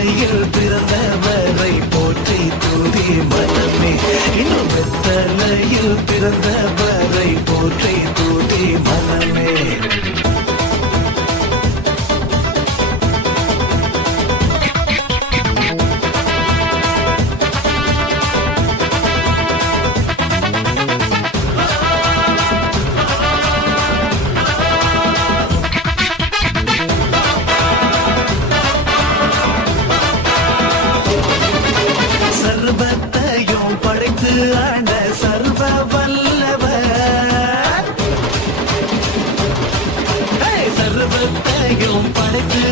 வெத்தலையில் பிறந்தவரை போற்றி தூதி மனமே. இன்னும் வெத்தலையில் பிறந்தவரை போற்றி தூதி மனமே. சர்வத்தையும் படைத்து ஆண்ட சர்வ வல்லவர், சர்வத்தையும் படைத்து